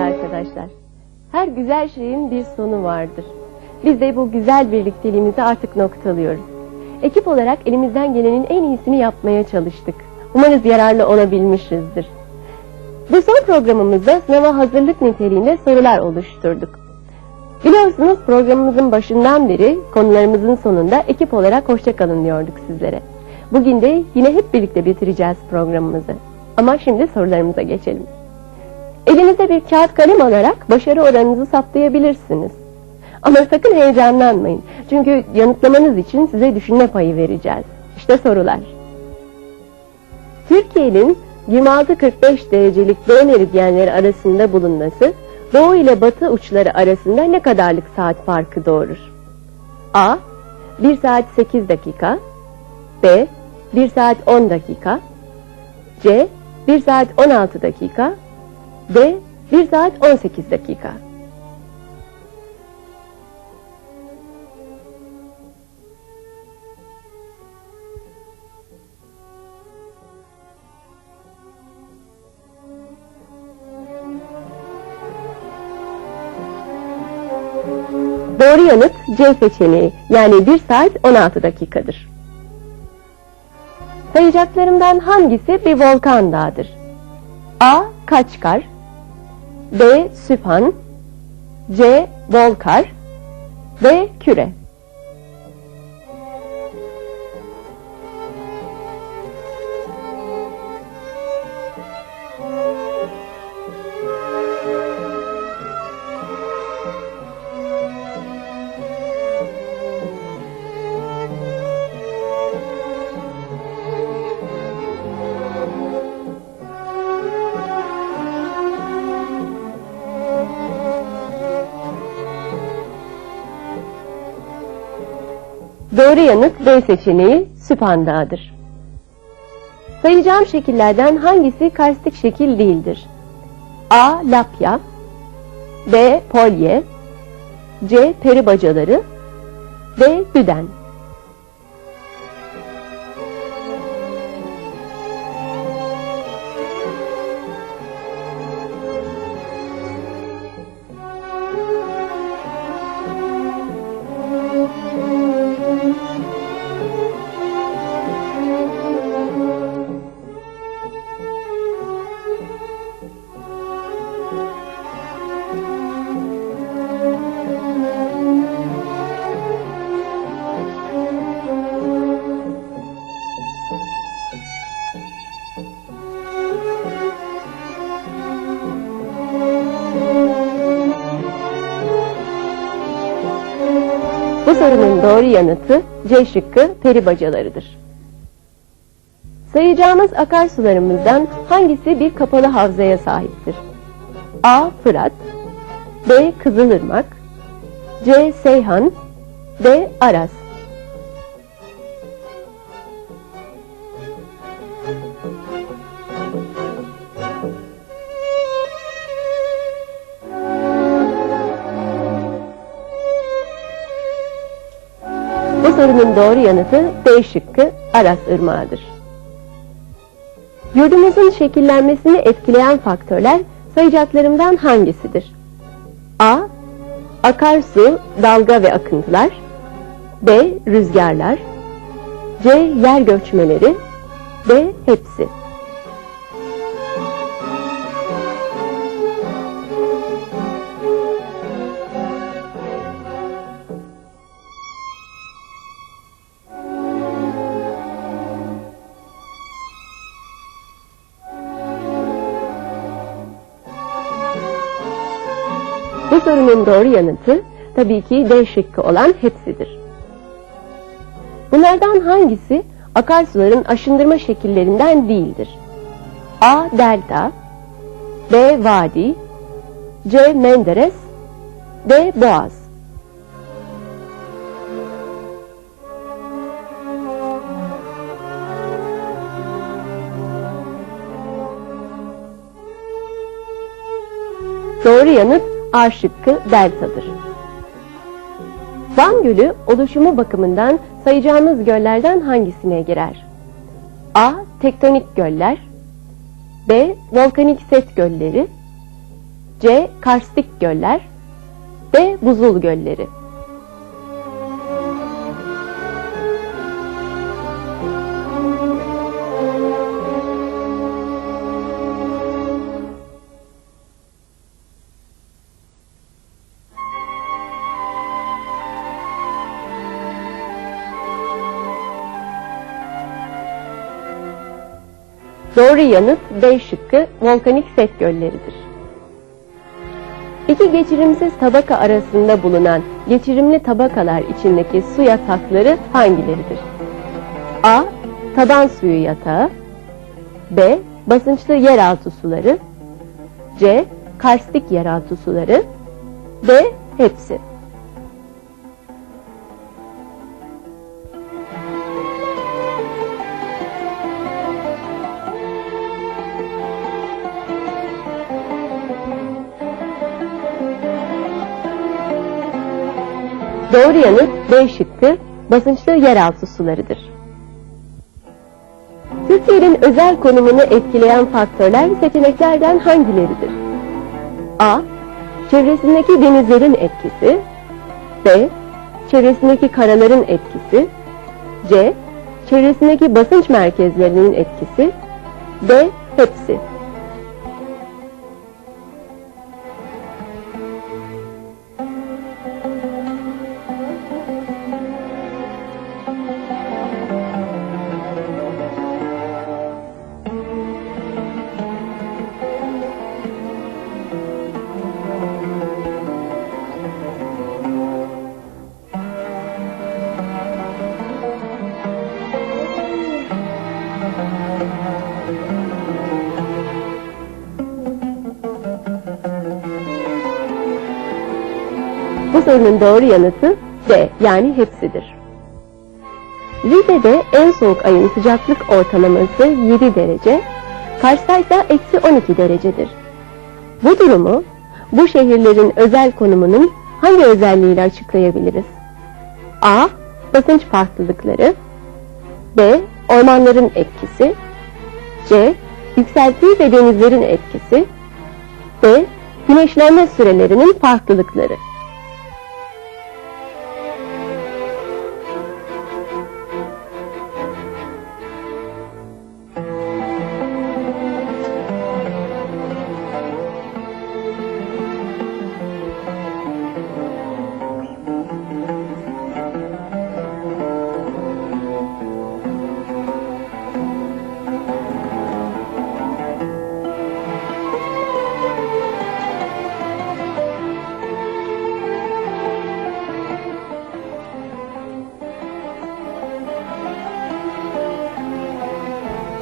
arkadaşlar. Her güzel şeyin bir sonu vardır. Biz de bu güzel birlikteliğimizi artık noktalıyoruz. Ekip olarak elimizden gelenin en iyisini yapmaya çalıştık. Umarız yararlı olabilmişizdir. Bu son programımızda sınava hazırlık niteliğinde sorular oluşturduk. Biliyorsunuz programımızın başından beri konularımızın sonunda ekip olarak hoşçakalın diyorduk sizlere. Bugün de yine hep birlikte bitireceğiz programımızı. Ama şimdi sorularımıza geçelim. Elinize bir kağıt kalem alarak başarı oranınızı saptayabilirsiniz. Ama sakın heyecanlanmayın. Çünkü yanıtlamanız için size düşünme payı vereceğiz. İşte sorular. Türkiye'nin 26-45 derecelik doğu meridyenleri arasında bulunması doğu ile batı uçları arasında ne kadarlık saat farkı doğurur? A. 1 saat 8 dakika B. 1 saat 10 dakika C. 1 saat 16 dakika D. 1 saat 18 dakika Doğru yanıt C seçeneği yani 1 saat 16 dakikadır. Sayacaklarımdan hangisi bir volkan dağıdır? A. Kaçkar B. Süphan C. Volkar D. Küre Doğru yanıt B seçeneği Süphan Dağı'dır. Sayacağım şekillerden hangisi karstik şekil değildir? A. Lapya B. Polye C. Peri bacaları D. Düden Bu sorunun doğru yanıtı C şıkkı peri bacalarıdır. Sayacağımız akarsularımızdan hangisi bir kapalı havzaya sahiptir? A. Fırat B. Kızılırmak C. Seyhan D. Aras Bu sorunun doğru yanıtı D şıkkı Aras Irmağı'dır. Yurdumuzun şekillenmesini etkileyen faktörler sayacaklarımdan hangisidir? A. Akarsu, dalga ve akıntılar B. Rüzgarlar C. Yer göçmeleri D. Hepsi Bu sorunun doğru yanıtı tabii ki D şıkkı olan hepsidir. Bunlardan hangisi akarsuların aşındırma şekillerinden değildir? A. Delta B. Vadi C. Menderes D. Boğaz Doğru yanıt A şıkkı deltadır. Van Gölü oluşumu bakımından sayacağımız göllerden hangisine girer? A. Tektonik göller B. Volkanik set gölleri C. Karstik göller D. Buzul gölleri Doğru yanıt B şıkkı volkanik set gölleridir. İki geçirimsiz tabaka arasında bulunan geçirimli tabakalar içindeki su yatakları hangileridir? A. Taban suyu yatağı B. Basınçlı yeraltı suları C. Karstik yeraltı suları D. Hepsi. Doğru yanıt B şıkkı basınçlı yeraltı sularıdır. Türkiye'nin özel konumunu etkileyen faktörler seçeneklerden hangileridir? A. Çevresindeki denizlerin etkisi B. Çevresindeki karaların etkisi C. Çevresindeki basınç merkezlerinin etkisi D. Hepsi. Sorunun doğru yanıtı D yani hepsidir. Rize'de en soğuk ayın sıcaklık ortalaması 7 derece, Kars'ta ise eksi 12 derecedir. Bu durumu bu şehirlerin özel konumunun hangi özelliğiyle açıklayabiliriz? A. Basınç farklılıkları B. Ormanların etkisi C. Yükselti ve denizlerin etkisi D. Güneşlenme sürelerinin farklılıkları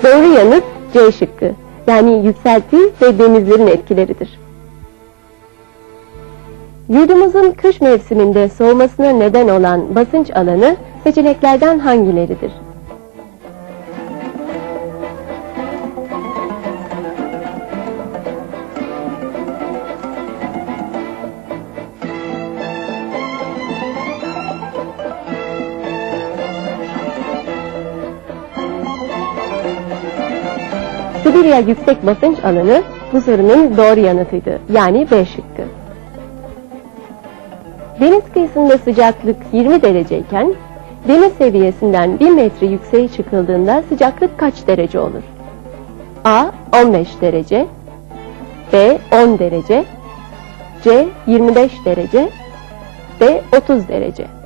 Doğru yanıt C şıkkı. Yani yükselti ve denizlerin etkileridir. Yurdumuzun kış mevsiminde soğumasına neden olan basınç alanı seçeneklerden hangileridir? Sibirya yüksek basınç alanı bu sorunun doğru yanıtıydı. Yani B şıkkı. Deniz kıyısında sıcaklık 20 dereceyken deniz seviyesinden 1 metre yükseğe çıkıldığında sıcaklık kaç derece olur? A 15 derece B 10 derece C 25 derece D 30 derece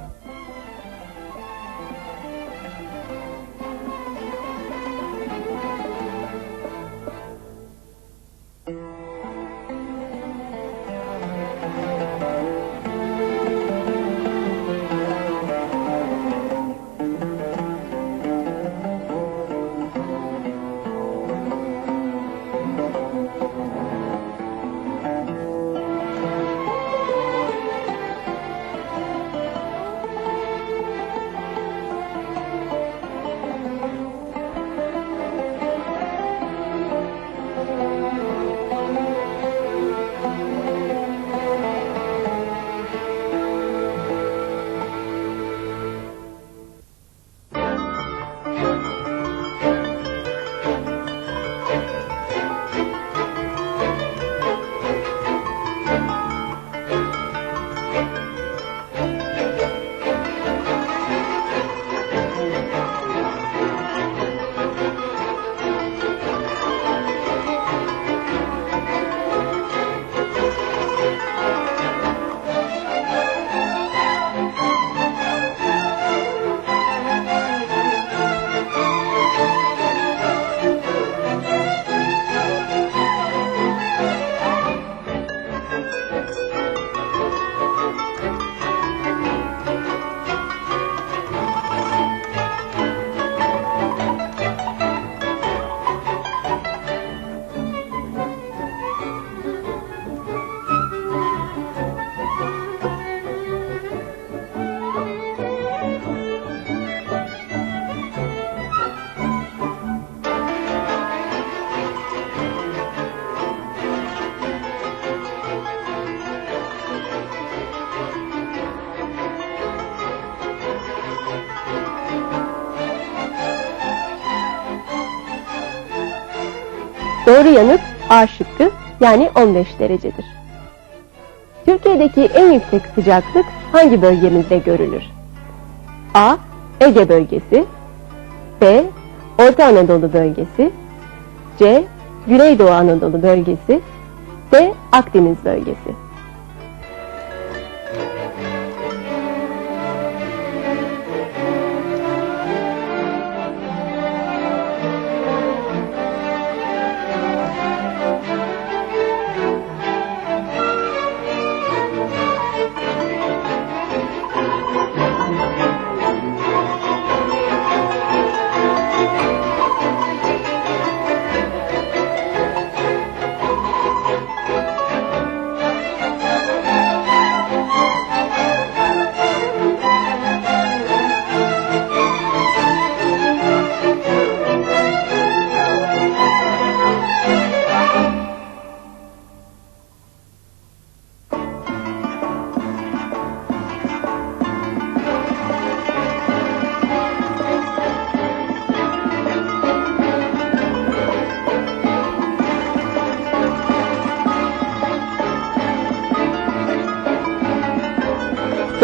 Doğru yanıt A şıkkı yani 15 derecedir. Türkiye'deki en yüksek sıcaklık hangi bölgemizde görülür? A. Ege bölgesi B. Orta Anadolu bölgesi C. Güneydoğu Anadolu bölgesi D. Akdeniz bölgesi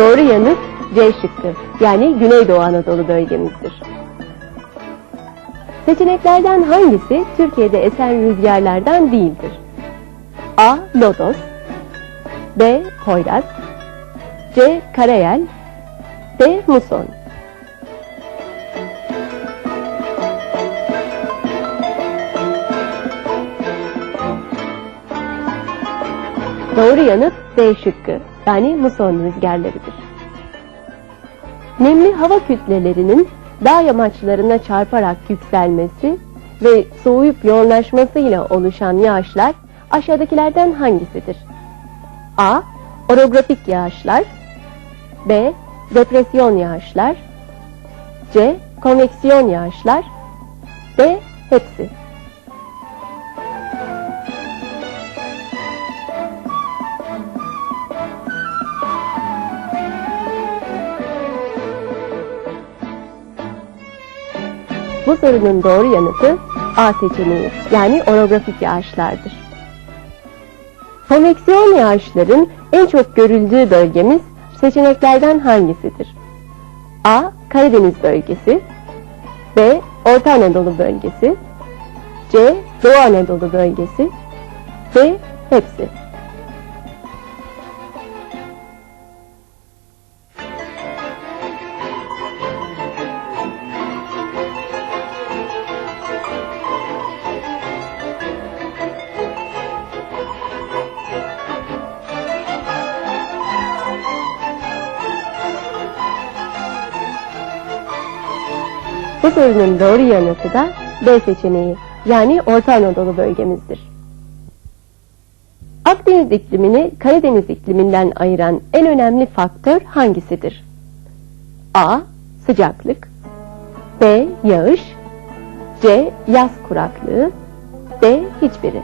Doğru yanıt C şıkkı yani Güneydoğu Anadolu bölgemizdir. Seçeneklerden hangisi Türkiye'de esen rüzgarlardan değildir? A. Lodos B. Poyraz C. Karayel D. Muson Doğru yanıt D şıkkı yani muson rüzgarlarıdır. Nemli hava kütlelerinin dağ yamaçlarına çarparak yükselmesi ve soğuyup yoğunlaşmasıyla oluşan yağışlar aşağıdakilerden hangisidir? A. Orografik yağışlar B. Depresyon yağışlar C. Konveksiyon yağışlar D. Hepsi. Bu sorunun doğru yanıtı A seçeneği yani orografik yağışlardır. Konveksiyon yağışların en çok görüldüğü bölgemiz seçeneklerden hangisidir? A. Karadeniz bölgesi B. Orta Anadolu bölgesi C. Doğu Anadolu bölgesi D. Hepsi. Bu sorunun doğru yanıtı da B seçeneği yani Orta Anadolu bölgemizdir. Akdeniz iklimini Karadeniz ikliminden ayıran en önemli faktör hangisidir? A. Sıcaklık B. Yağış C. Yaz kuraklığı D. Hiçbiri.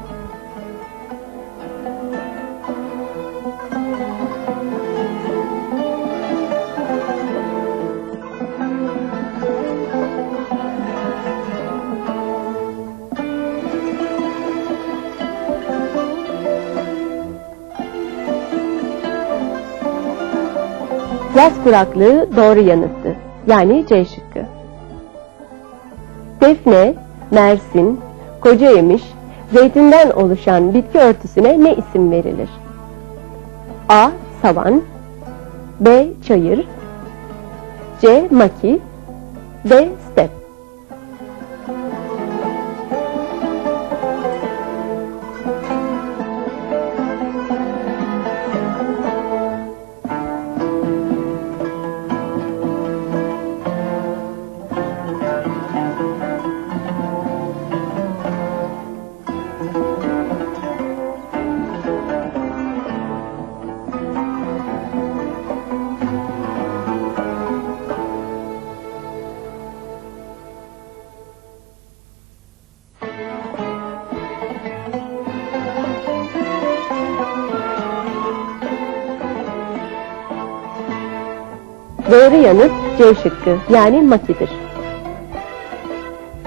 Yaz kuraklığı doğru yanıttı. Yani C şıkkı. Defne, Mersin, Kocayemiş, zeytinden oluşan bitki örtüsüne ne isim verilir? A. Savan B. Çayır C. Maki D. Step Doğru yanıt C şıkkı yani makidir.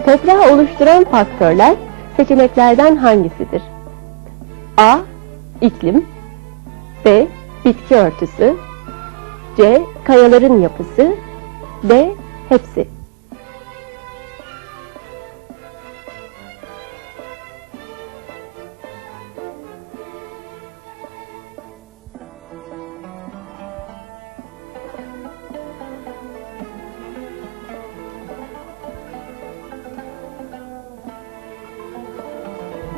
Toprağı oluşturan faktörler seçeneklerden hangisidir? A. İklim B. Bitki örtüsü C. Kayaların yapısı D. Hepsi.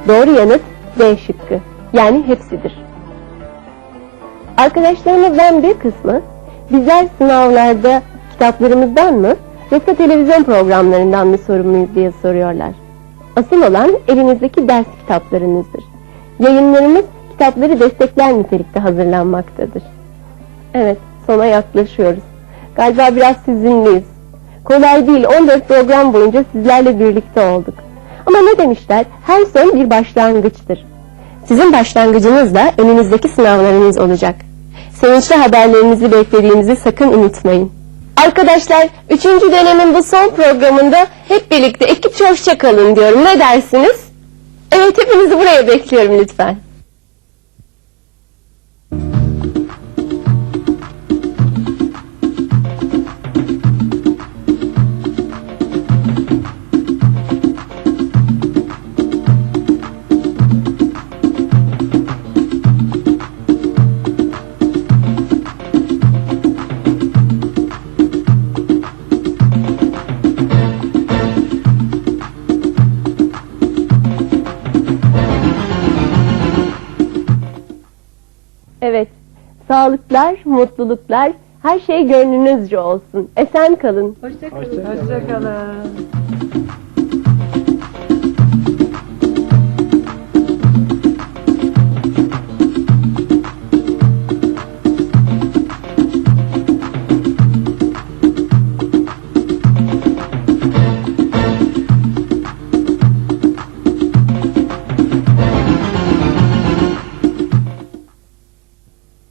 Doğru yanıt D şıkkı. Yani hepsidir. Arkadaşlarımızdan bir kısmı bizler sınavlarda kitaplarımızdan mı yoksa televizyon programlarından mı sorumluyuz diye soruyorlar. Asıl olan elinizdeki ders kitaplarınızdır. Yayınlarımız kitapları destekler nitelikte hazırlanmaktadır. Evet, sona yaklaşıyoruz. Galiba biraz hüzünlüyüz. Kolay değil, 14 program boyunca sizlerle birlikte olduk. Ama ne demişler? Her son bir başlangıçtır. Sizin başlangıcınız da önünüzdeki sınavlarınız olacak. Sevinçli haberlerinizi beklediğinizi sakın unutmayın. Arkadaşlar, 3. dönemin bu son programında hep birlikte ekipçe hoşça kalın diyorum. Ne dersiniz? Evet, hepinizi buraya bekliyorum lütfen. Sağlıklar, mutluluklar, her şey gönlünüzce olsun. Esen kalın. Hoşçakalın. Hoşçakalın.